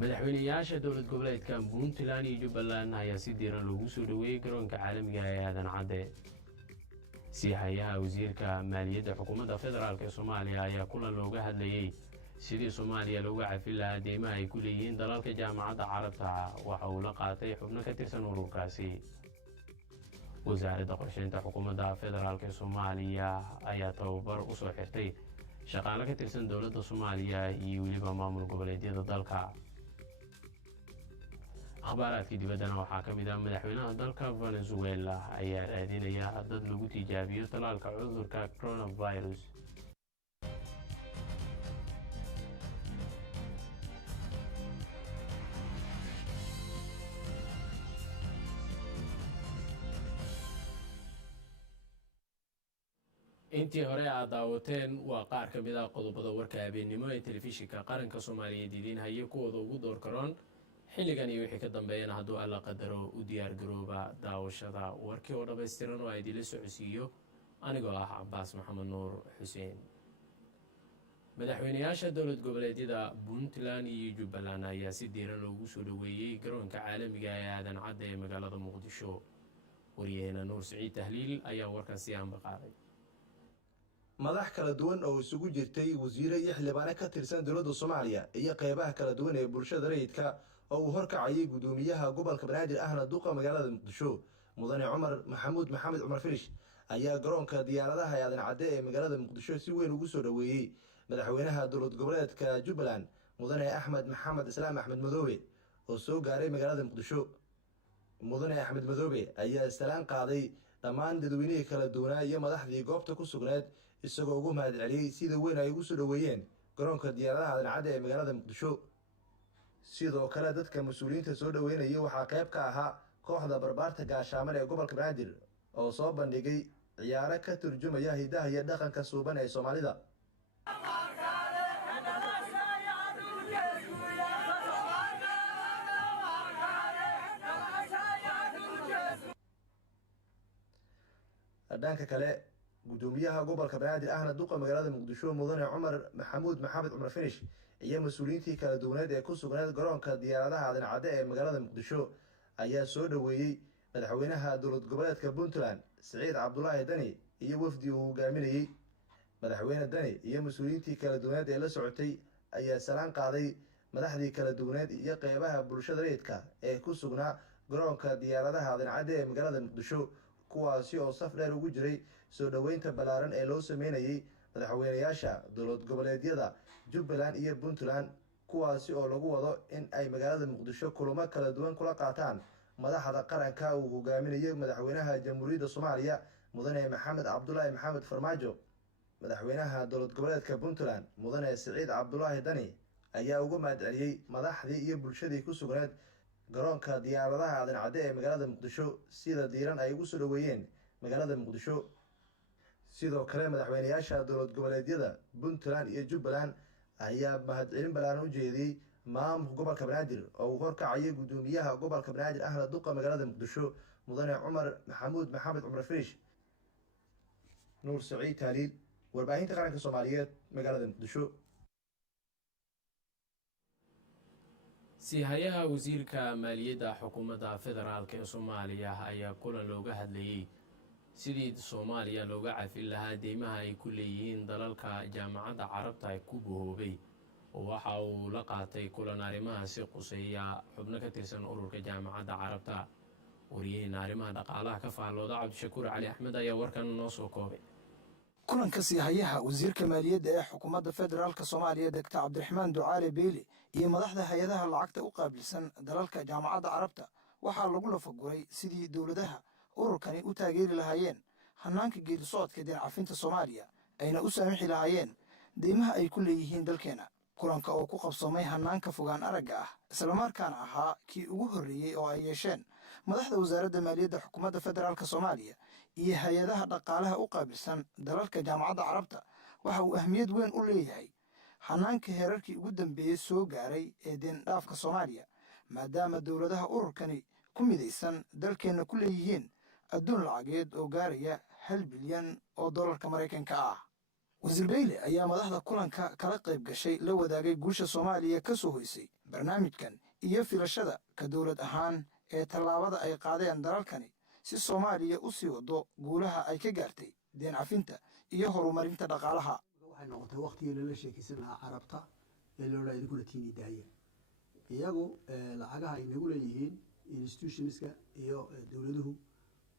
madaxweynayaasha dowlad goboleedka Puntland iyo Jubbaland ayaa si diiran loogu soo dhaweeyay garoonka caalamiga ah ee Aadan Cadde. Siyahayaha wasiirka maaliyadda xukuumadda federaalka ee Soomaaliya ayaa kulan looga hadlayay sidii Soomaaliya looga cafin lahaa deymaha ay ku leeyihiin dalalka jaamacadda Carabta waxa uu la qaatay xubno ka tirsan ururkaasi. wasaaradda qorsheynta xukuumadda federaalka ee Soomaaliya ayaa tababar u soo xirtay shaqaale ka tirsan dowladda Soomaaliya iyo weliba maamul goboleedyada dalka. akhbaaraadkii dibaddana waxaa ka mid ah madaxweynaha dalka Venezuela ayaa raadinaya dad lagu tijaabiyo talaalka cudurka coronavirus. intii hore aad daawateen waa qaar ka mid ah qodobada warka habeenimo ee telefishinka qaranka Soomaaliyeed idiin haya kuwooda ugu door karoon xilligan iyo wixii ka dambeeyana hadduu alla qadaro u diyaar garooba daawashada warkii oo dhammaystiran oo ay idinla socodsiiyo anigoo ah Cabbaas Maxamed Nuur Xuseen. madaxweynayaasha dowlad goboleedyada Puntland iyo Jubbaland ayaa si diiran loogu soo dhaweeyay garoonka caalamiga ah ee Aadan Cadde ee magaalada Muqdisho. wariyaheenna Nuur Siciid Tahliil ayaa warkan si aanba qaaday. madax kala duwan oo isugu jirtay wasiire iyo xildhibaane ka tirsan dowladda Soomaaliya iyo qaybaha kala duwan ee bulshada rayidka oo uu horkacayay gudoomiyaha gobolka Banaadir ahna duqa magaalada Muqdisho mudane Cumar Maxamed Cumar Firish ayaa garoonka diyaaradaha Aadan Cadde ee magaalada Muqdisho si weyn ugu soo dhaweeyay madaxweynaha dowlad goboleedka Jubbaland mudane Axmed Maxamed Islaam Axmed Madoobe oo soo gaaray magaalada Muqdisho. mudane Axmed Madoobe ayaa islaan qaaday dhammaan dadweynihii kala duwanaa iyo madaxdii goobta ku sugnayd isagoo ugu mahadceliyay sida weyn ay ugu soo dhaweeyeen garoonka diyaaradaha Aadan Cadde ee magaalada Muqdisho. sidoo kale dadka mas'uuliyiinta soo dhaweynayay waxaa qayb ka ahaa kooxda barbaarta gaashaamar ee gobolka Banaadir oo soo bandhigay ciyaaro ka turjumaya hidaha iyo dhaqanka suuban ee Soomaalida. dhanka kale gudoomiyaha gobolka Banaadir ahna duqa magaalada Muqdisho mudane Cumar Maxamed Cumar Firish iyo mas'uuliyiintii kala duwaneed ee ku sugnayd garoonka diyaaradaha Aadan Cadde ee magaalada Muqdisho ayaa soo dhaweeyay madaxweynaha dowlad goboleedka Puntland Siciid Cabdullaahi Dani iyo wafdi uu hogaaminayay. madaxweyne Dani iyo mas'uuliyiintii kala duwaneed ee la socotay ayaa salaan qaaday madaxdii kala duwaneed iyo qaybaha bulshada rayidka ee ku sugnaa garoonka diyaaradaha Aadan Cadde ee magaalada Muqdisho kuwaasi oo saf dheer ugu jiray soo dhaweynta ballaaran ee loo sameynayay madaxweynayaasha dowlad goboleedyada Jubbaland iyo Puntland kuwaasi oo lagu wado in ay magaalada Muqdisho kulamo kala duwan kula qaataan madaxda qaranka uu hogaaminayo madaxweynaha Jamhuuriyadda Soomaaliya mudane Maxamed Cabdullaahi Maxamed Farmaajo. madaxweynaha dowlad goboleedka Puntland mudane Siciid Cabdullaahi Dani ayaa ugu mahadceliyay madaxdii iyo bulshadii ku sugnayd garoonka diyaaradaha Aadan Cadde ee magaalada Muqdisho sida diiran ay ugu soo dhaweeyeen magaalada Muqdisho. sidoo kale madaxweynayaasha dowlad goboleedyada Puntland iyo Jubbaland ayaa mahadcelin ballaaran u jeediyay maamulka gobolka Banaadir oo uu horkacayay gudoomiyaha gobolka Banaadir ahna duqa magaalada Muqdisho mudane Cumar Maxamed Cumar Firish. Nuur Siciid Tahliil warbaahinta qaranka Soomaaliyeed magaalada Muqdisho. siyahayaha wasiirka maaliyadda xukuumadda federaalka ee Soomaaliya ayaa kulan looga hadlayay sidii Soomaaliya looga cafin lahaa deymaha ay ku leeyihiin dalalka jaamacadda Carabta ay ku bohoobay oo waxa uu la qaatay kulan arrimahaasi quseeya xubno ka tirsan ururka jaamacadda Carabta. wariyaheenna arrimaha dhaqaalaha ka faallooda Cabdishakuur Cali Axmed ayaa warkan noo soo koobay. kulanka siyahayaha wasiirka maaliyadda ee xukuumadda federaalka Soomaaliya Dr. Cabdiraxmaan Ducaale Beyle iyo madaxda hay'adaha lacagta u qaabilsan dalalka jaamacadda Carabta waxaa lagu lafaguray sidii dowladaha ururkani u taageeri lahaayeen hannaanka geedi socodka deen cafinta Soomaaliya ayna u saamixi lahaayeen deymaha ay ku leeyihiin dalkeena. kulanka oo ku qabsoomay hannaanka fogaan aragga ah islamarkaana ahaa kii ugu horreeyey oo ay yeesheen madaxda wasaaradda maaliyadda xukuumadda federaalka Soomaaliya iyo hay-adaha dhaqaalaha u qaabilsan dalalka jaamacadda Carabta waxa uu ahmiyad weyn u leeyahay hannaanka heerarkii ugu dambeeyey soo gaaray ee deen dhaafka Soomaaliya maadaama dowladaha ururkani ku midaysan dalkeenna ku leeyihiin adduun lacageed oo gaaraya 1 bilyan oo dollarka Mareykanka ah. wasiir Beyle ayaa madaxda kulanka kala qayb gashay la wadaagay guusha Soomaaliya ka soo hoysay barnaamijkan iyo filashada ka dowlad ahaan ee tallaabada ay qaadeen dalalkani si soomaaliya u sii wado guulaha ay ka gaartay deen cafinta iyo horumarinta dhaqaalaha. waxay noqotay waqtigii lala sheekaysan lahaa carabta ee loola idinkuna tiini daaya iyagu lacagaha ay nagu leeyihiin institutionska iyo dowladuhu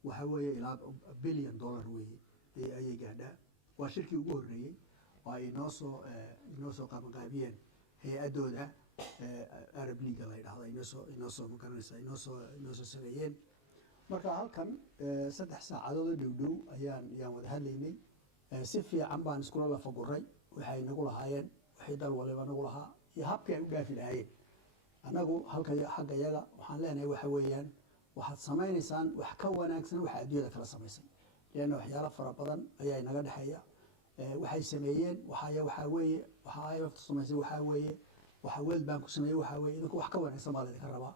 waxa weeye ilaa $1 billion weeye ayay gaadhaa. waa shirkii ugu horreeyey oo ay inoo soo qabanqaabiyeen hay-adooda Arab League la yidhaahdo inoo soo magaranaysa inoo soo sameeyeen. marka halkan 3 saacadood oo dhow ayaan wada hadlaynay. si fiican baan iskula lafaguray waxay nagu lahaayeen waxay dal waliba nagu lahaa iyo habkii ay u dhaafi lahaayeen. annagu xagga yaga waxaan leenahay waxa weeyaan waxaad samaynaysaan wax ka wanaagsan waxa adduunyada kala samaysay leanna waxyaalo fara badan ayaa inaga dhexeeya. waxay sameeyeen waxaa weeye waxa ay samaysay waxaa weeye waxa World Bank ku sameeyay waxaa weeye idinku wax ka wanaagsan baa laydinka rabaa.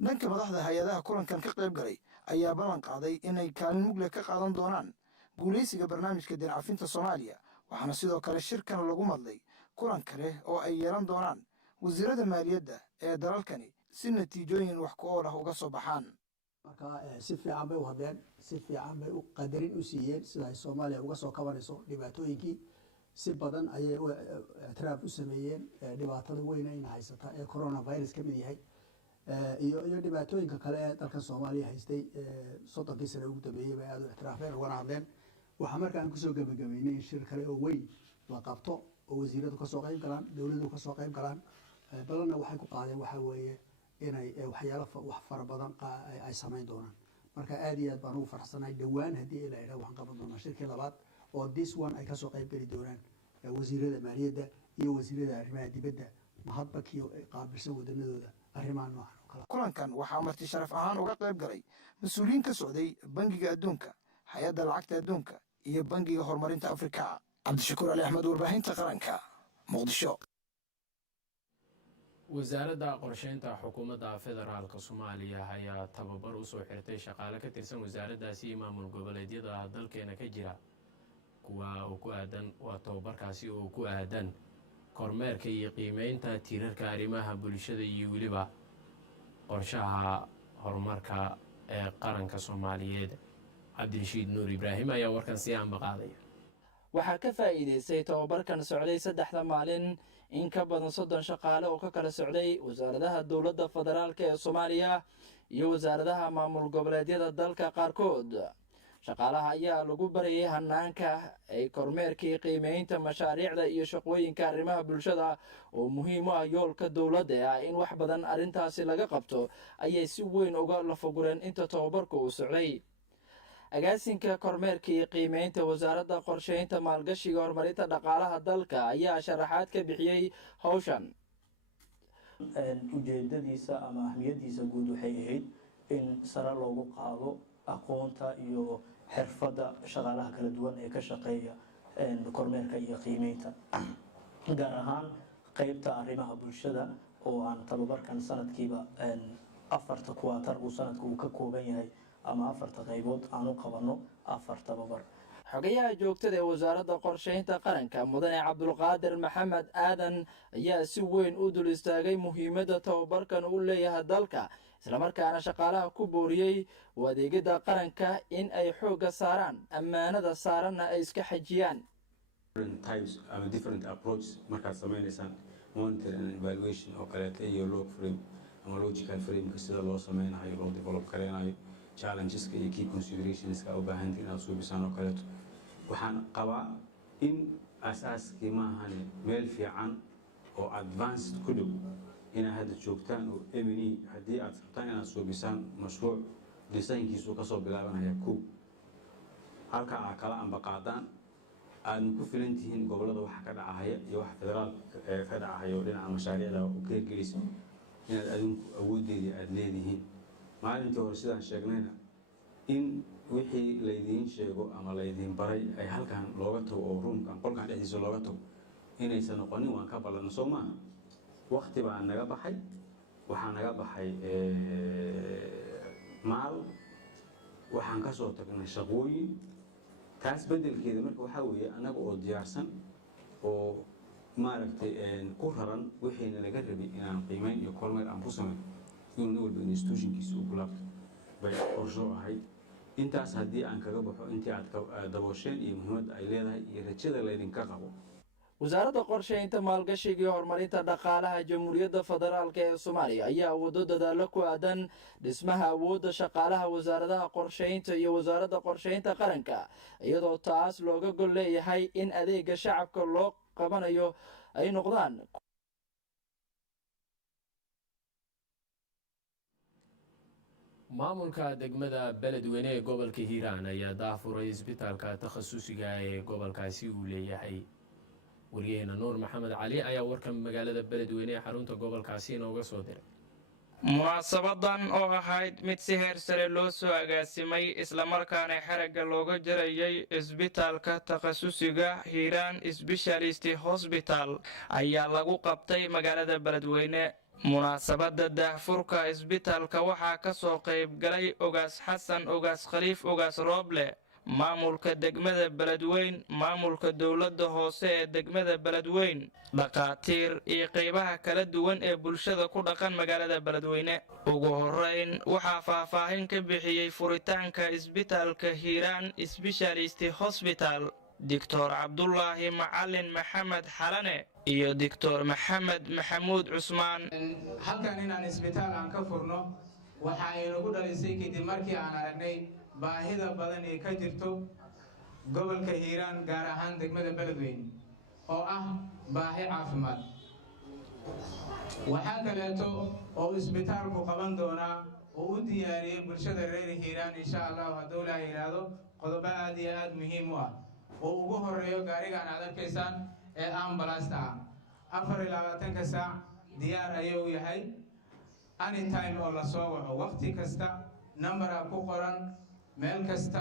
dhanka madaxda hay-adaha kulankan ka qayb galay ayaa ballan qaaday inay kaalin mugle ka qaadan doonaan guulaysiga barnaamijka deen cafinta Soomaaliya. waxaana sidoo kale shirkan lagu madlay kulan kale oo ay yeelan doonaan wasiirada maaliyadda ee dalalkani si natiijooyin wax ku ool ah uga soo baxaan. marka si fiican bay u hadleen si fiican bay u qadarin u siiyeen sida ay Soomaaliya uga soo kabanayso dhibaatooyinkii. si badan ayay ictiraaf u sameeyeen dhibaatada weyn ee haysata ee coronavirus ka mid yahay iyo dhibaatooyinka kale ee dalka Soomaaliya haystay 30 sano ugu dambeeyay bay aad u ictiraafeen uga hadleen. waxaa markaan kusoo gabagabeynay in shir kale oo weyn la qabto oo wasiiradu ka soo qayb galaan dowladdu ka soo qayb galaan. balana waxay ku qaadeen waxa weeye inay waxyaalo wax fara badan ay samayn doonaan. marka aad iyo aad baan ugu faraxsanahay dhawaan haddii la yiraahdo waxaan qaban doonaa shirkii labaad oo this one ay ka soo qayb gali doonaan wasiirada maaliyadda iyo wasiirada arrimaha dibadda mahadbakiyo qaabilsan wadanadooda arrimaha noocan oo kale. kulankan waxaa marti sharaf ahaan uga qayb galay mas-uuliyiin ka socday bangiga adduunka, hay-adda lacagta adduunka iyo bangiga horumarinta Afrika. cabdishakuur Ali Axmed, warbaahinta qaranka, Muqdisho. wasaaradda qorsheynta xukuumadda federaalka Soomaaliya ayaa tababar u soo xirtay shaqaale ka tirsan wasaaraddaasi iyo maamul goboleedyada dalkeena ka jira tababarkaasi oo ku aadan kormeerka iyo qiimeynta tiirarka arrimaha bulshada iyo weliba qorshaha horumarka ee qaranka Soomaaliyeed. cabdirashiid nuur ibraahim ayaa warkan si aan maqaadaya. waxaa ka faa'iideystay tababarkan socday 3 maalin in ka badan 30 shaqaale oo ka kala socday wasaaradaha dowladda federaalka ee Soomaaliya iyo wasaaradaha maamul goboleedyada dalka qaarkood. shaqaalaha ayaa lagu barayay hanaanka ay kormeerkii qiimeynta mashaariicda iyo shaqooyinka arrimaha bulshada oo muhiim u ah yoolka dowladda ah in wax badan arrintaasi laga qabto ayay si weyn uga lafagureen inta tababarku uu socday. agaasinka kormeerkii qiimeynta wasaaradda qorsheynta maalgashiga horumarinta dhaqaalaha dalka ayaa sharaxaad ka bixiyey hawshan. ujeedadiisa ama ahmiyadiisa guud waxay ahayd in sare loogu qaado aqoonta iyo xirfadda shaqaalaha kala duwan ee ka shaqeeya kormeerka iyo qiimeynta, gaar ahaan qaybta arrimaha bulshada oo aan tababarkan sanadkiiba 4 kuwaatar uu sanadku uu ka kooban yahay ama 4 qaybood aan u qabanno 4 tababar. xogayaha joogtada ee wasaaradda qorsheynta qaranka mudane cabdulqaadir maxamed aadan ayaa si weyn u dul istaagay muhiimadda tababarkan uu leeyahay dalka, islamarkaana shaqaalaha ku booriyey u adeegidda qaranka in ay xoogga saaraan ammaanada saaranna ay iska xajiyaan. different approach markaad sameynaysaan monitor and evaluation oo kaleeto iyo log frame ama logical frame sida loo sameynayo loo develop kareynayo challengeska iyo key considerationska u baahantiin inaad suubisaan oo kaleeto. waxaan qabaa in asaaskii maahan meel fiican oo advanced ku dhow inaad hadda joogtaan oo M&E haddii aad rabtaan inaad suubisaan mashruuc designkiisu ka soo bilaabanaya halka aad kala ambaqaadaan aadna ku filan tihiin gobollada waxa ka dhacaya iyo waxa federaalka ka dhacaya oo dhinaca mashaariicda u keergelisa inaad adinku awoodeedii aad leedihiin. maalintii hore sidaan sheegnayna in wixii laydiin sheego ama laydiin baray ay halkan looga tago oo roomkan qolkan dhexdiisa looga tago inaysan noqonin waan ka ballanno soo maaha. waqti baa naga baxay, waxaa naga baxay maal, waxaan ka soo tagnay shaqooyin. taas beddelkeeda marka waxaa weeye annaga oo diyaarsan oo maaragtay ku raran wixiina laga rabay inaan qiimeyn iyo kormeer aan ku sameyn inuu nin walba institutionkiisa u gulaabto bay qorsho ahayd intaas haddii aan kaga baxo intii aad daboosheen iyo muhiimadda ay leedahay iyo rajada laydinka qabo wasaaradda qorsheynta maalgashiga iyo horumarinta dhaqaalaha jamhuuriyadda federaalk ee soomaaliya ayaa wado dadaallo ku aadan dhismaha awoodda shaqaalaha wasaaradaha qorsheynta iyo wasaaradda qorsheynta qaranka iyadoo taas looga gol leeyahay in adeega shacabka loo qabanayo ay noqdaan maamulka degmada beledweyne ee gobolka hiiraan ayaa daafuray isbitaalka takhasusiga ee gobolkaasi uu leeyahay waryaheena nuur maxamed cali ayaa warkan magaalada beledweyne ee xarunta gobolkaasi inooga soo diray munaasabadan oo ahayd mid si heer sare loo soo agaasimay islamarkaana xeragga looga jarayay isbitaalka takhasusiga hiiraan sbeshalist hosbital ayaa lagu qabtay magaalada beledweyne munaasabadda daahfurka isbitaalka waxaa ka soo qayb galay ogaas xasan ogaas khaliif ogaas rooble maamulka degmada beledweyn maamulka dowladda hoose ee degmada beledweyn dhaqaatiir iyo qaybaha kala duwan ee bulshada ku dhaqan magaalada beledweyne ugu horeyn waxaa faahfaahin ka bixiyey furitaanka isbitaalka hiiraan sbeshalist hosbital doctor cabdulaahi macalin maxamed xalane iyo doctor maxamed maxamuud cusmaan halkan inaan isbitaal aan ka furno waxa ay nagu dhalisay kadib markii aan aragnay baahida badan ee ka jirto gobolka hiiraan gaar ahaan degmada beledweyne oo ah baahi caafimaad waxaa kaleeto oo isbitaalku qaban doonaa oo u diyaariyey bulshada reer hiiraan insha allahu hadduu laa yidhaahdo qodobo aad iyo aad muhiim u ah oo ugu horeeyo gaarigaan aad arkaysaan ee ambalaasta ah 24 saac diyaar ayuu yahay anytime oo la soo waco waqti kasta number ku qoran meel kasta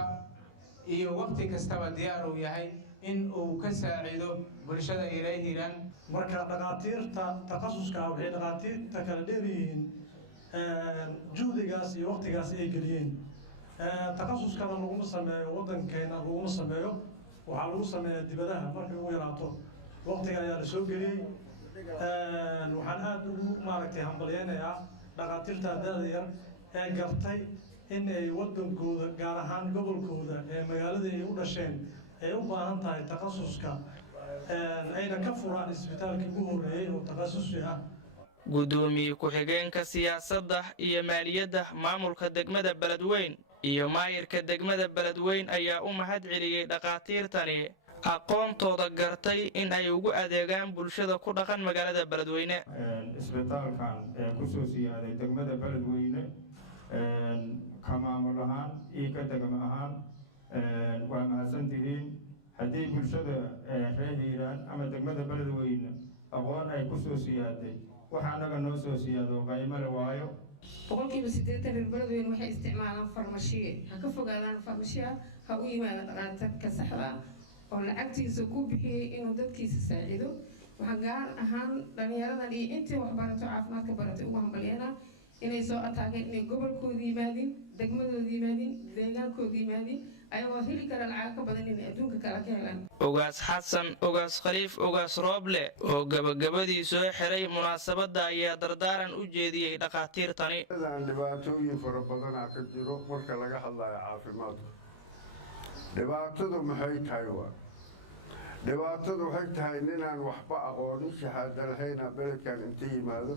iyo waqti kastaba diyaar uu yahay in uu ka saacido bulshada reer hiiraan marka dhaqaatiirta takhasuska waxay dhaqaatiirta kala dheeryihiin juhdigaas iyo waqtigaas ay geliyeen takhasuskana laguma sameeyo waddankeena laguma sameeyo waxaa lagu sameeyaa dibadaha markay ugu yaraato waqtiga ayaa la soo geliyey waxaan aad ugu maaragtay hambalyeynayaa dhaqaatiirta da'da yar ee gartay in ay waddankooda gaar ahaan gobolkooda ee magaalada ay u dhasheen ay u baahan tahay takhasuska ayna ka furaan isbitaalkii ugu horreeyey oo takhasusi ah gudoomiye ku-xigeenka siyaasadda iyo maaliyadda maamulka degmada beledweyn iyo maayirka degmada beledweyn ayaa u mahad celiyey dhaqaatiirtani aqoontooda gartay in ay ugu adeegaan bulshada ku dhaqan magaalada beledweyne isbitaalkan ee ku soo siyaaday degmada beledweyne ka maamul ahaan iyo ka degmo ahaan waa mahadsantihiin haddii bulshada reer hiiraan ama degmada beledweyne aqoon ay ku soo siyaaday waxa anaga noo soo siyaado qiimo le waayo boqolkiiba 80 reer beledweyne waxay isticmaalaan farmashiye ha ka fogaadaan farmashiya ha u yimaadaan dhaqaatiirka saxda oo lacagtiisa ku bixiyay inuu dadkiisa saacido waxaan gaar ahaan dhalinyaradan iyo intii waxbarato caafimaadka baratay ugu hambalyeena inay soo ataageen inay gobolkooda yimaadeen degmadooda yimaadeen deegaankooda yimaadeen ayagoo heli kara lacag ka badan inay adduunka kale ka helaan ogaas xasan ogaas khaliif ogaas rooble oo gabagabadii soo xiray munaasabadda ayaa dardaaran u jeediyey dhaqaatiirtani dhibaatooyin fara badanaa ka jiro marka laga hadlayo caafimaadku dhibaatadu maxay tahay waa dhibaatadu waxay tahay ninaan waxba aqoonin shahaado lahayna beledkan inta yimaado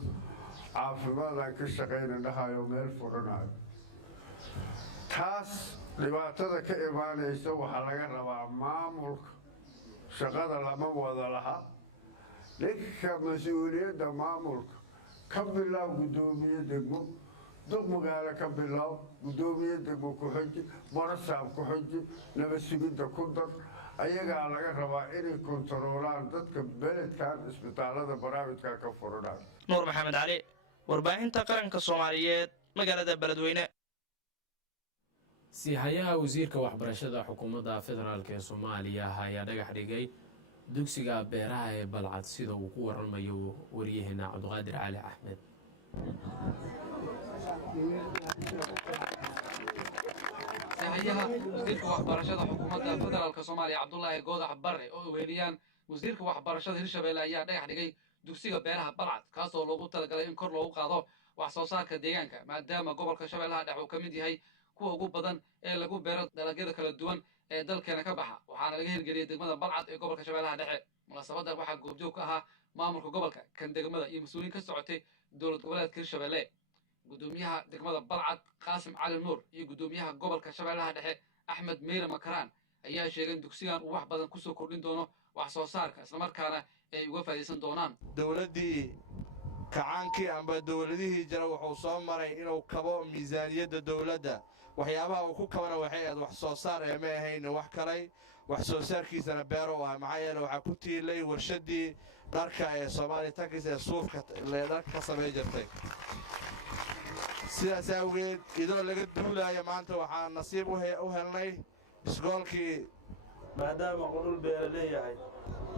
caafimaadaan ka shaqayna dhahayo meel furanayo taas dhibaatada ka imaanaysa waxaa laga rabaa maamulka shaqada lama wada laha ninka mas-uuliyadda maamulka ka bilow guddoomiye degmo duq magaalo ka bilow guddoomiye degmo ku-xiji barasaab ku-xiji nabad sugidda ku dar ayagaa laga rabaa inay kontaroolaan dadka beledkan isbitaalada barnaamijka ka furanaan nuur maxamed cali warbaahinta qaranka soomaaliyeed magaalada beledweyne sihayaha wasiirka waxbarashada xukuumadda federaalk ee soomaaliya ayaa dhagax dhigay dugsiga beeraha ee balcad sida uu ku waramayo waryaheena cabdiqaadir cali axmed sihayaha wasiirka waxbarashada xukuumadda federaalk soomaaliya cabdulaahi goodax barre oo weeliyaan wasiirka waxbarashada hirshabelle ayaa dhagax dhigay dugsiga beeraha balcad kaasoo loogu talagalay in kor loogu qaado wax soo saarka deegaanka maadaama gobolka shabeellaha dhexe uu ka mid yahay kuwa ugu badan ee lagu beero dalagyada kala duwan ee dalkeena ka baxa waxaana laga hirgeliyey degmada balcad ee gobolka shabeellaha dhexe munaasabadan waxaa goobjoog ka ahaa maamulka gobolka kan degmada iyo mas-uuliyiin ka socotay dowlad goboleedka hirshabelle gudoomiyaha degmada balcad qaasim cali nuur iyo gudoomiyaha gobolka shabeellaha dhexe axmed meyre makaraan ayaa sheegay in dugsigan uu wax badan kusoo kordhin doono wax soo saarka islamarkaana ay uga faa'iidaysan doonaan dowladdii kacaankii amba dowladihii jira wuxuu soo maray inuu kabo miisaaniyadda dowladda waxyaabaha uu ku kabana waxay ahayd wax soo saar ee ma ahayn wax kalay wax soo saarkiisana beero u ah maxaa yeele waxaa ku tiilay warshaddii dharka ee soomaaliya tankis ee suufka dharka ka samay jirtay sidaas awgeed idoo laga duulaayo maanta waxaan nasiib u helnay isgoolkii maadaama uu dhul beera leeyahay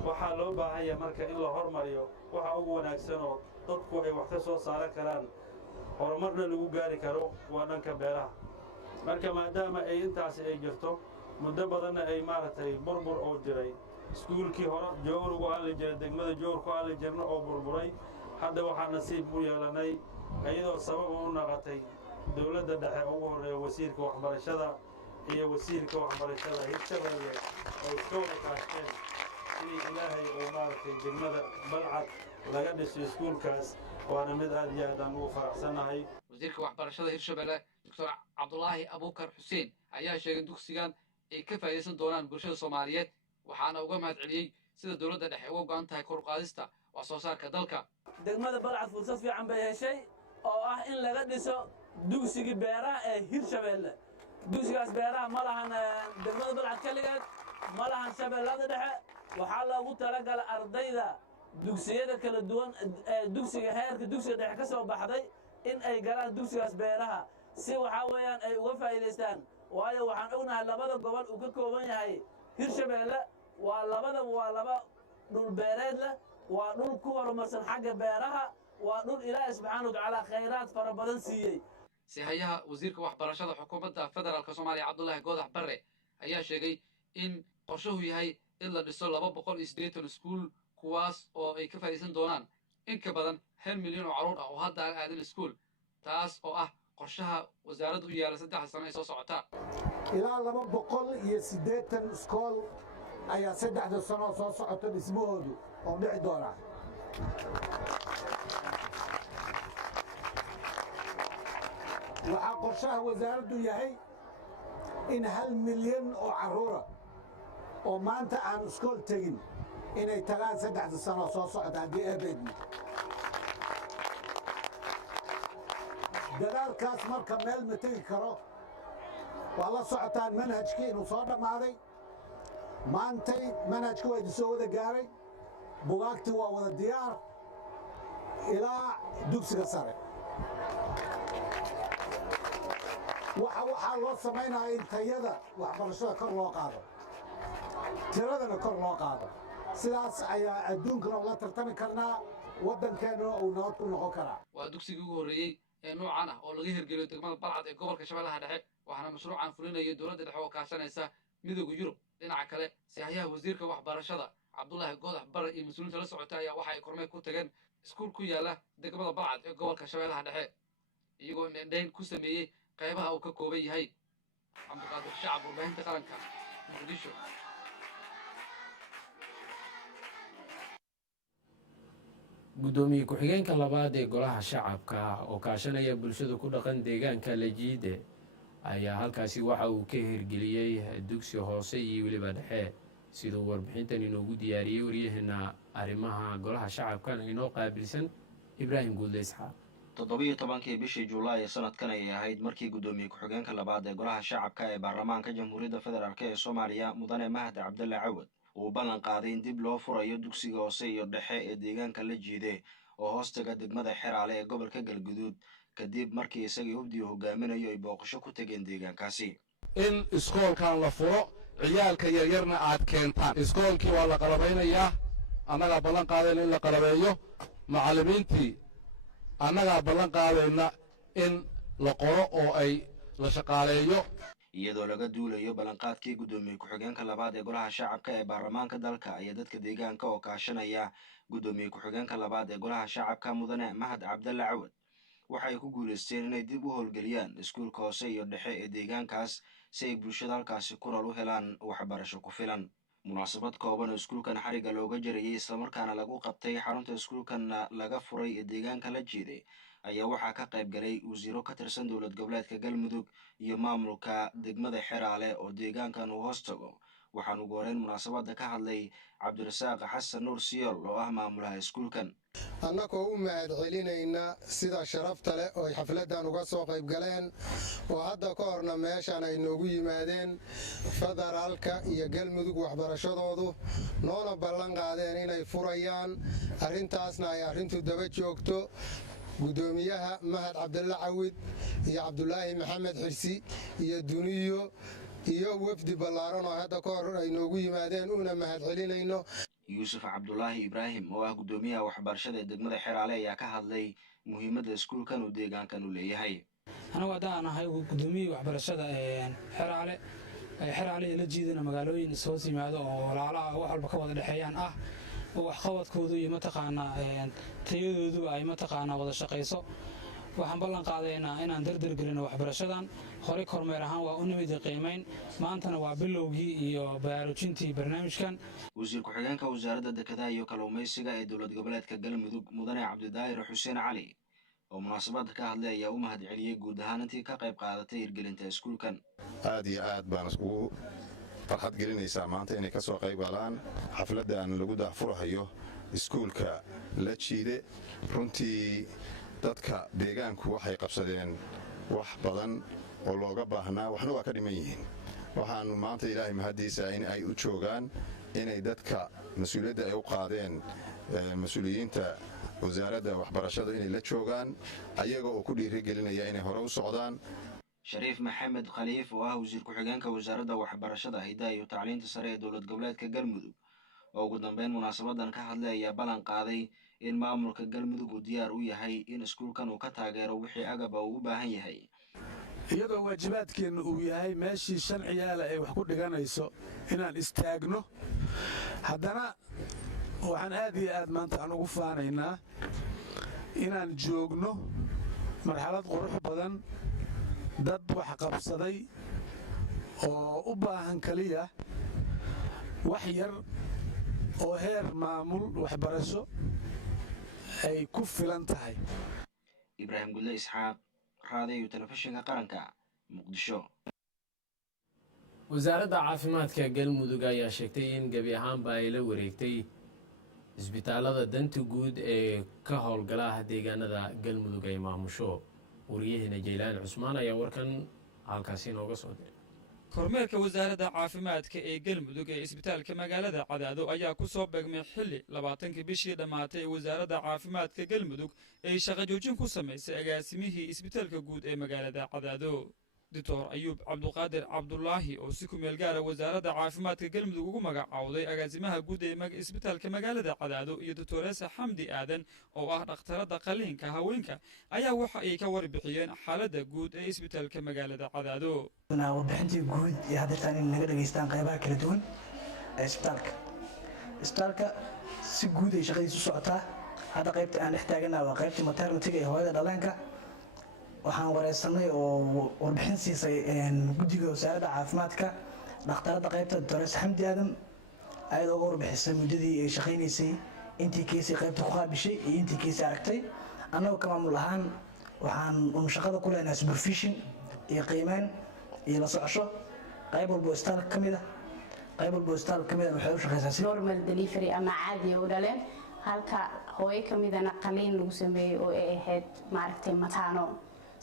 waxaa loo baahan yahay marka in la hormariyo waxa ugu wanaagsan oo dadku ay wax ka soo saaran karaan horumarna lagu gaari karo waa dhanka beeraha marka maadaama ay intaasi ay jirto muddo badanna ay maaragtay burbur oo jiray iskuulkii hore jowr ugu aali jiray degmada jowr ku aali jirna oo burburay hadda waxaa nasiib u yeelanay iyadoo sabab u naqatay dowladda dhexe ugu horreeya wasiirka waxbarashada iyo wasiirka waxbarashada hirshabelle ay iska wada kaashteen sidii ilaahay oo maaragtay degmada balcad laga dhiso iskuulkaas waana mid aad iyo aad aan ugu faraxsannahay wasiirka waxbarashada hirshabelle doctor cabdulaahi abuukar xuseen ayaa sheegay dugsigan ay ka faa'iidaysan doonaan bulshada soomaaliyeed waxaana uga mahad celiyey sida dowladda dhexe uga go'an tahay kor u qaadista wax soo saarka dalka degmada balcad fursad fiican bay heshay oo ah in laga dhiso dugsigii beeraha ee hirshabelle dugsigaas beeraha ma lahan degmada balcad keligeed ma lahan shabeellada dhexe waxaa loogu talagalay ardayda dugsiyada kala duwan ee dugsiga heerka dugsiga dhexe ka soo baxday in ay galaan dugsigaas beeraha si waxaa weeyaan ay uga faa'iidaystaan waayo waxaan ognahay labada gobol uu ka kooban yahay hirshabelle waa laba dhul beereed leh waa dhul ku horumarsan xagga beeraha waa dhul ilaahay subxaana watacaala khayraad fara badan siiyey sihayaha wasiirka waxbarashada xukuumadda federaalka soomaaliya cabdulaahi goodax barre ayaa sheegay in qorshuhu yahay in la dhiso 280 iskuul kuwaas oo ay ka faa'iidaysan doonaan in ka badan 1 milyan oo carruur ah oo hadda aan aadin iskuul taas oo ah qorshaha wasaaraddu u yaala 3 sano ay soo socota ilaa 280 iskool ayaa 3 sano soo socota dhismahoodu oo dhici doona waxaa qorshaha wasaaraddu yahay in 1 milyan oo carruura oo maanta aan iskool tegin inay tagaan 3 sano soo socda haddii eebeedni dadaalkaas marka meel ma tegi karo waa la socotaan manhajkii inuu soo dhammaaday maantay manhajka waa idin soo wada gaaray bugaagtii waa wada diyaar ilaa dugsiga sare waxaa loo samaynaya in tayada waxbarashada kor loo qaado tiradana kor loo qaado sidaas ayaa adduunkana ula tartami karnaa waddankeennuna uu nabad ku noqon karaa waa dugsigii ugu horreeyey ee noocan ah oo laga hirgeliyo degmada balcad ee gobolka shabeellaha dhexe waxaana mashruucan fulinaya dowladda dhexe oo kaashanaysa midowda yurub dhinaca kale sihayaha wasiirka waxbarashada cabdulaahi goodax barre iyo mas-uuliinta la socota ayaa waxa ay kormeer ku tageen iskuul ku yaala degmada balcad ee gobolka shabeellaha dhexe iyagoo indhayn ku sameeyey qaybaha uu ka kooban yahay cabdiqaadir shacab warbaahinta qaranka muqdisho gudoomiye ku-xigeenka labaad ee golaha shacabka oo kaashanaya bulshada ku dhaqan deegaanka lajiide ayaa halkaasi waxa uu ka hirgeliyey dugsi hoose iyo weliba dhexe siduu warbixintan inoogu diyaariyey waryaheena arrimaha golaha shacabkan inoo qaabilsan ibraahim guudle isxaaq 17 bishii Juulaay ee sanadkan ay ahayd markii gudoomiye ku-xigeenka labaad ee golaha shacabka ee baarlamaanka jamhuuriyadda federaalk ee Soomaaliya mudane Mahdi Cabdulle Cawad uu ballan qaaday in dib loo furayo dugsiga hoose iyo dhexe ee deegaanka Lajiide oo hoostaga degmada Xeraale ee gobolka Galguduud kadib markii isagii hubdiyo hogaaminayo ay booqasho ku tageen deegaankaasi in iskoolkan la furo ciyaalka yaryarna aad keentaan iskoolkii waa la qalabaynayaa annagaa ballan qaadayna in la qalabeeyo macallimiintii annagaa ballan qaadayna in la qoro oo ay la shaqaaleeyo iyadoo laga duulayo ballanqaadkii guddoomiye ku-xigeenka labaad ee golaha shacabka ee baarlamaanka dalka iyo dadka deegaanka oo kaashanaya guddoomiye ku-xigeenka labaad ee golaha shacabka mudane mahad cabdalle cawad waxay ku guulaysteen inay dib u howlgeliyaan iskuulka hoose iyo dhexe ee deegaankaas si ay bulshada halkaasi kural u helaan waxbarasho ku filan. munaasabad kooban oo iskuulkan xariga looga jarayay islamarkaana lagu qabtay xarunta iskuulkanna laga furay ee deegaanka la jeeday ayaa waxaa ka qayb galay wasiiro ka tirsan dowlad goboleedka galmudug iyo maamulka degmada xeraale oo deegaankan uu hoos tago. waxaan ugu horeyn munaasabadda ka hadlay cabdirasaaq xasan nuur siyool oo ah maamulaha iskuulkan. annagoo u mahad celinayna sida sharafta leh oo ay xafladdan uga soo qayb galeen oo hadda ka horna meeshan ay noogu yimaadeen federaalka iyo galmudug waxbarashadoodu noona ballan qaadeen inay furayaan arrintaasna ay arrintu daba joogto. guddoomiyaha mahad cabdalle cawid iyo cabdulaahi maxamed xirsi iyo duniyo iyo wafdi ballaaran oo hadda ka hor ay noogu yimaadeen una mahad celinayno. yuusuf cabdulaahi ibraahim oo ah guddoomiyaha waxbarashada ee degmada xeraale ayaa ka hadlay muhiimadda iskuulkan uu deegaankan u leeyahay. anagu haddaan ahay guddoomiyihii waxbarashada xeraale iyo la jiidana magaalooyin ishoos yimaado oo walaalaha wax walba ka wada dhexeeyaan ah oo waxqabadkoodu iyo mataqaanaa tayadoodu ay mataqaanaa wada shaqayso. waxaan ballan qaadaynaa inaan dardargelino waxbarashadan horey kormeer ahaan waa u nimid qiimayn maantana waa bilowgii iyo baraarujintii barnaamijkan. wasiir ku-xigeenka wasaaradda dekedaha iyo kalluumaysiga ee dowlad goboleedka galmudug mudane cabdidaahir xuseen cali oo munaasabadda ka hadlay ayaa u mahad celiyey guud ahaan intii ka qayb qaadatay hirgelinta iskuulkan. aad iyo aad baan ugu farxad gelinaysaa maanta inay ka soo qayb galaan xafladdan lagu daahfurahayo iskuulka la jiide. runtii dadka deegaanku waxay qabsadeen wax badan oo looga baahnaa waxna waa ka dhiman yihiin. waxaanu maanta ilaahay mahaddiisa in ay u joogaan inay dadka mas-uuliyadda ay u qaadeen mas-uuliyiinta wasaaradda waxbarashada inay la joogaan ayaga oo ku dhiirigelinaya inay hore u socdaan. shariif maxamed khaliif oo ah wasiir ku-xigeenka wasaaradda waxbarashada hidaha iyo tacliinta sare ee dowlad goboleedka galmudug oo ugu dambeyn munaasabadan ka hadlay ayaa ballan qaaday in maamulka galmudug uu diyaar u yahay in iskuulkan uu ka taageero wixii agaba uu u baahan yahay. iyadoo waajibaadkeenna uu yahay meeshii shan ciyaala ay wax ku dhiganayso inaan istaagno haddana waxaan aad iyo aad maanta aan ugu faanaynaa inaan joogno marxalad qurux badan dad wax qabsaday oo u baahan kaliya wax yar oo heer maamul waxbarasho ay ku filan tahay. ibraahim gudle isxaaq raadiyo telefishinka qaranka muqdisho. wasaaradda caafimaadka galmudug ayaa sheegtay in gebi ahaanba ay la wareegtay isbitaalada danta guud ee ka howlgala deegaanada galmudug ay maamusho. wariyaheena jaylaan cusmaan ayaa warkan halkaasi inooga soo diray. kormeerka wasaaradda caafimaadka ee galmudug ee isbitaalka magaalada cadaado ayaa ku soo beegmay xilli 20 bishii dhammaatay ee wasaaradda caafimaadka galmudug ay shaqo joojin ku samaysay agaasimihii isbitaalka guud ee magaalada cadaado. doctor ayuub cabduqaadir cabdulaahi oo si ku meel gaara wasaaradda caafimaadka galmudug ugu magacaawday agaasimaha guud ee isbitaalka magaalada cadaado iyo doctoresa xamdi aadan oo ah dhakhtaradda qaliinka haweenka ayaa waxa ay ka warbixiyeen xaaladda guud ee isbitaalka magaalada cadaado. warbixintii guud iyo haddeetaan in naga dhageystaan qaybaha kala duwan ee isbitaalka si guud ay shaqadiisu socotaa. hadda qaybta aan dhex taagana waa qaybtii maternity-ga ee hooyada dhaleenka. waxaan wareysanay oo warbixin siisay guddiga wasaaradda caafimaadka dhakhtaradda qaybta doctoresa xamdi aadan ayadoo uga warbixisay muddadii ay shaqaynaysay intii keesay qaybta ku qaabishay iyo intii keesay aragtay. annagoo ka maamul ahaan waxaan shaqada ku leenahay supervision iyo qiimeyn iyo la socosho qayb walba isbitaalka ka mid ah waxay u shaqaysaa normal delivery ama caadi u dhaleen halka hooyo ka midana qaliin lagu sameeyay oo ay ahayd maaragtay mataano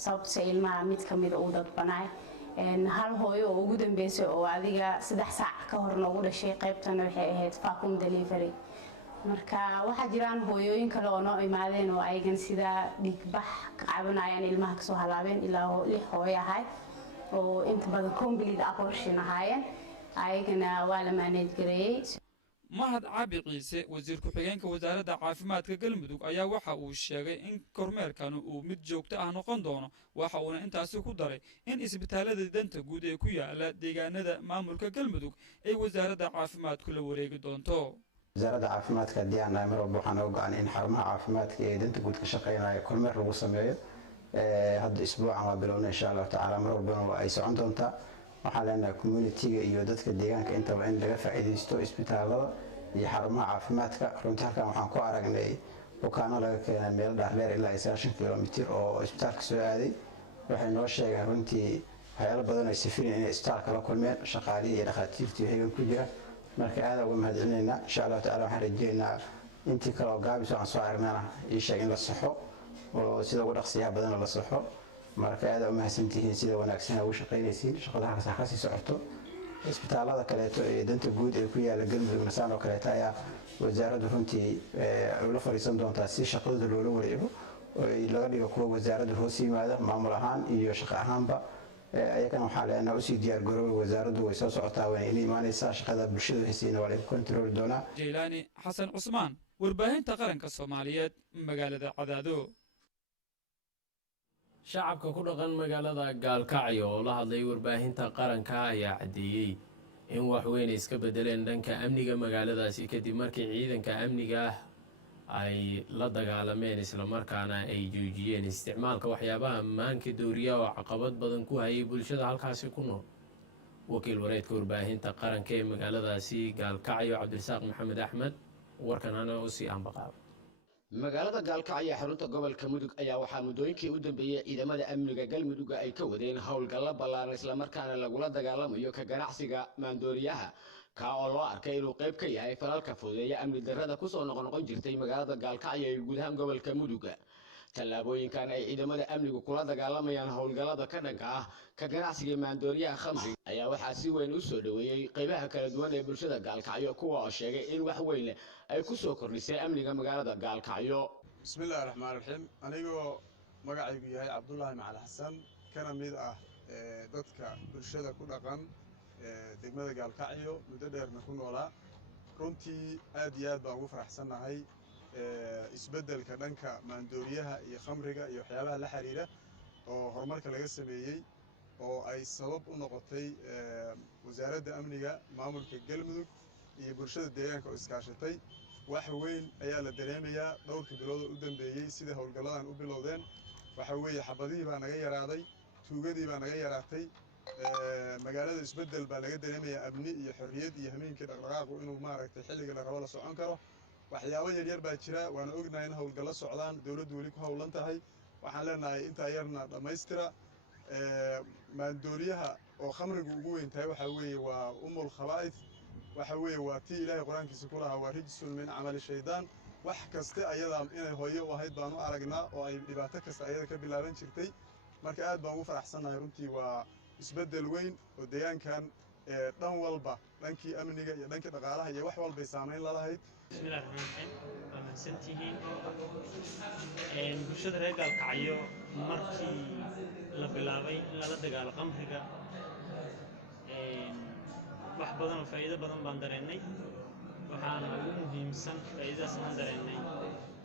sababta ilmaha mid ka mid uu dadbanaay hal hooyo oo ugu dambeysay oo adiga 3 saac ka hor noogu dhashay qaybtana waxay ahayd vacuum delivery. marka waxaa jiraan hooyooyin kale oo noo imaadeen oo ayagan sida dhiigbax ka cabanayaan ilmaha kasoo halaabeen ilaa 6 hooyo ahay oo inta badan complete abortion ahaayeen ayagana waa la manage gareeyay. mahad cabi ciise wasiir ku-xigeenka wasaaradda caafimaadka galmudug ayaa waxa uu sheegay in kormeerkan uu mid joogto ah noqon doono waxa uuna intaasi ku daray in isbitaalada danta guud ee ku yaala deegaanada maamulka galmudug ay wasaaradda caafimaadku la wareegi doonto wasaaradda caafimaadka haddii aan nahay mar walba waxaan uga go'an in xarumaha caafimaadka ee danta guud ka shaqeynaya kormeer lagu sameeyo hadda isbuucan waa bilowna insha allahu tacaala mar walbana ay socon doontaa waxaan leenahay communitiga iyo dadka deegaanka intaba in laga faa'iidaysto isbitaalada iyo xarumaha caafimaadka runtii halkan waxaan ku aragnay bukaano laga keenay meel dhaardheer ilaa 9 kilomitir oo isbitaalka soo aaday waxay noo sheegeen runtii waxyaalo badan ay safireen inay isbitaalka la kulmeen shaqaalihii iyo dhakhaatiirtii heegan ku jira marka aad uga mahadcelinaynaa insha allahu tacaala waxaan rajeynaynaa intii kale oo gaabis aan soo aragnana ii sheeg in la saxo oo sida ugu dhaqsiyaha badan la saxo marka aad u mahadsantihiin sida wanaagsan ugu shaqeynaysiin shaqada halkaas ka sii socoto isbitaalada kaleeto ee danta guud ee ku yaala galmudug nasaan oo kaleeto ayaa wasaaraddu runtii ula fariisan doontaa si shaqadooda loola wareego oo laga dhigo kuwa wasaaraddu hoos yimaada maamul ahaan iyo shaqo ahaanba ayagana waxaa leenahay usii diyaar garoobay wasaaraddu way soo socotaa wayna ila imaanaysaa shaqada bulshada haysiina waa lagu kontarooli doonaa jeylaani xasan cusmaan warbaahinta qaranka soomaaliyeed magaalada cadaado shacabka ku dhaqan magaalada gaalkacyo oo la hadlay warbaahinta qaranka ayaa caddeeyey in wax weyn ay iska bedeleen dhanka amniga magaaladaasi kadib markii ciidanka amniga ah ay la dagaalameen islamarkaana ay joojiyeen isticmaalka waxyaabaha ammaanka dooriya oo caqabad badan ku hayay bulshada halkaasi ku nool wakiil wareedka warbaahinta qaranka ee magaaladaasi gaalkacyo cabdirasaaq maxamed axmed warkan ana u sii aanbaqaaba magaalada gaalkacyo xarunta gobolka mudug ayaa waxaa muddooyinkii u dambeeyey ciidamada amniga galmudug ay ka wadeen howlgallo ballaaran islamarkaana lagula dagaalamayo ka ganacsiga maandooriyaha kaa oo loo arkay inuu qayb ka yahay falalka fududeeya amni darrada kusoo noqnoqon jirtay magaalada gaalkacyo ee guud ahaan gobolka mudug tallaabooyinkan ay ciidamada amnigu kula dagaalamayaan howlgallada ka dhanka ah ka ganacsiga maandooriyaha khamriga ayaa waxaa si weyn u soo dhoweeyey qaybaha kala duwan ee bulshada gaalkacyo kuwa oo sheegay in wax weyn ay ku soo kordhisay amniga magaalada gaalkacyo bismillaahi raxmaan raxiim anigoo magacaygu yahay cabdullaahi macali xasan kana mid ah dadka bulshada ku dhaqan degmada gaalkacyo muddo dheerna ku noolaa runtii aad iyo aad baan ugu faraxsannahay isbeddelka dhanka maandooriyaha iyo khamriga iyo waxyaabaha la xiriira oo horumarka laga sameeyey oo ay sabab u noqotay wasaaradda amniga maamulka galmudug iyo bulshada deegaanka oo iskaashatay wax weyn ayaa la dareemayaa dhowrkii bilood oo u dambeeyey sida howlgalladan u bilowdeen waxa weeye xabadihii baa naga yaraaday tuugadii baa naga yaraatay magaalada isbeddel baa laga dareemayaa amni iyo xorriyad iyo hameenkii dhaqdhaqaaqu inuu maaragtay xilliga la rabo la socon karo waxyaabo yaryar baa jira waana ognahay in howlgallo socdaan dowladdu weli ku howlan tahay waxaan leenahay intaa yarna dhammaystira maandooriyaha oo khamrigu ugu weyn tahay waxa weeye waa umul khabaa'id waxa weeye waa tii ilaahay qur-aankiisa ku lahaa waa rijsun min camali shaydaan wax kaste ayadaa inay hooyo u ahayd baan u aragnaa oo ay dhibaato kasta ayada ka bilaaban jirtay marka aad baan ugu faraxsannahay runtii waa isbeddel weyn oo deegaankan dhan walba dhankii amniga iyo dhankii dhaqaalaha iyo wax walbay saamayn lalahayd bismillahi raxmaan raxiim waa mahadsantihiin bulshada reer gaalkacyo markii la bilaabay in lala dagaalo qamriga wax badan oo faa'iido badan baan dareennay waxaana ugu muhiimsan faa'iidadaas aan dareennay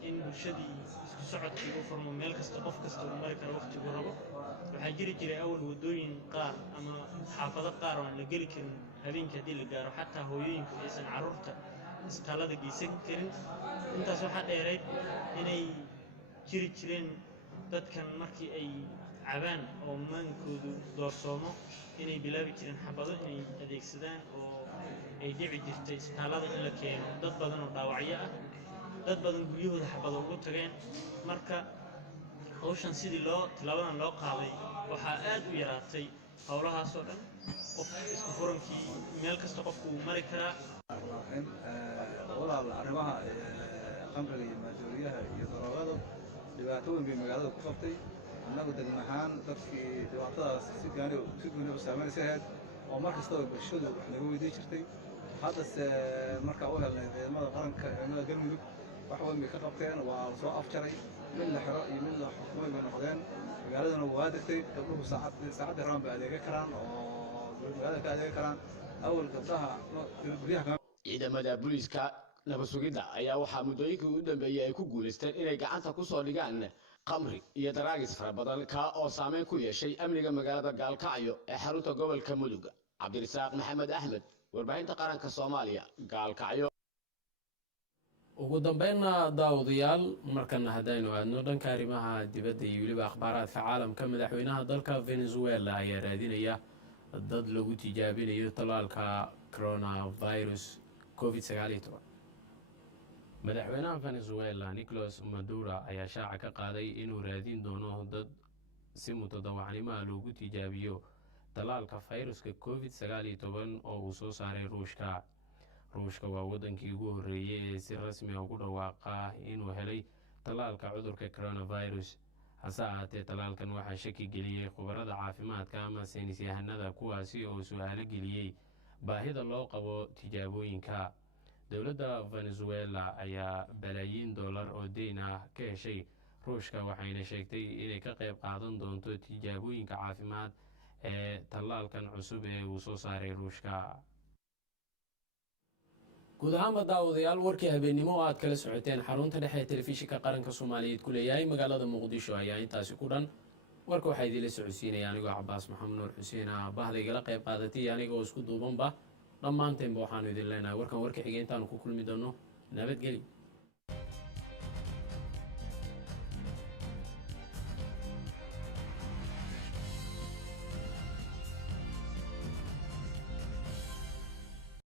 in bulshadii isku socodkii u furmo meel kasta qof kasta uu mari karo waqtigu rabo waxaa jiri jiray awal waddooyin qaar ama xaafado qaar oo aan la geli karin habeenkii haddii la gaaro xataa hooyooyinku aysan carruurta isbitaallada geysan karin intaas waxaa dheerayd inay jiri jireen dadkan markii ay cabaan oo maankoodu doorsoomo inay bilaabi jireen xabado inay adeegsadaan oo ay dhici jirtay isbitaallada in la keeno dad badan oo dhaawacyo ah dad badan guryahooda xabado ugu tageen marka hawshan sidii tilaabadan loo qaaday waxaa aad u yaraatay howlahaasoo dhan qof isku furankii meel kasta qofku uu mari karaa walaal arrimaha khamriga iyo maandooriyaha iyo daroogada dhibaato weyn bay magaalada ku qabtay annagu degmo ahaan dadkii dhibaatadaas si gooni u saameynaysa ahayd oo mar kastaba bulshadu wax naga weydiin jirtay haddase markaa u helnay ciidamada qaranka ciidamada galmudug wax weyn bay ka qabteen waa la soo afjaray mid la xiro iyo mid la xukumay bay noqdeen magaaladana waa degtay gabdhuhu saacadda rabaan bay adeega karaan oo magaalada ka adeega karaan awal gabdhaha guryaha ciidamada booliiska nabad sugidda ayaa waxaa muddooyinkii ugu dambeeyey ay ku guulaysteen inay gacanta ku soo dhigaan qamri iyo daraagis fara badan kaa oo saameyn ku yeeshay amniga magaalada gaalkacyo ee xarunta gobolka mudug cabdirasaaq maxamed axmed warbaahinta qaranka soomaaliya gaalkacyo ugu dambeynna daawadayaal markana haddaynu aadno dhanka arrimaha dibadda iyo weliba akhbaaraadka caalamka madaxweynaha dalka venezuela ayaa raadinaya dad lagu tijaabinayo tallaalka coronavirus covid-19 madaxweynaha venezuela nicolas maduro ayaa shaaca ka qaaday inuu raadin doono dad si mutadawacnimo ah loogu tijaabiyo tallaalka fayruska covid-19 oo uu soo saaray ruushka waa wadankii ugu horreeyay ee si rasmi ah ugu dhawaaqa inuu helay tallaalka cudurka coronavirus hase ahaatee tallaalkan waxaa shaki geliyey khubarada caafimaadka ama saynis yahanada kuwaasi oo su-aalo geliyey baahida loo qabo tijaabooyinka dowladda venezuela ayaa balaayiin dollar oo deyn ah ka heshay ruushka waxayna sheegtay inay ka qayb qaadan doonto tijaabooyinka caafimaad ee tallaalkan cusub ee uu soo saaray ruushka guud ahaanba daawadayaal warkii habeennimo oo aad kala socoteen xarunta dhexe ee telefishinka qaranka soomaaliyeed ku leeyahay magaalada muqdisho ayaa intaasi ku dhan warka waxaa idiinla socodsiinaya anigoo cabaas maxamed nuur xuseen ah bahda igala qayb qaadatay anigoo isku duubanba dhammaanteenba waxaanu idin leenahay warkan warka xigay intaanu ku kulmi doono nabadgelyo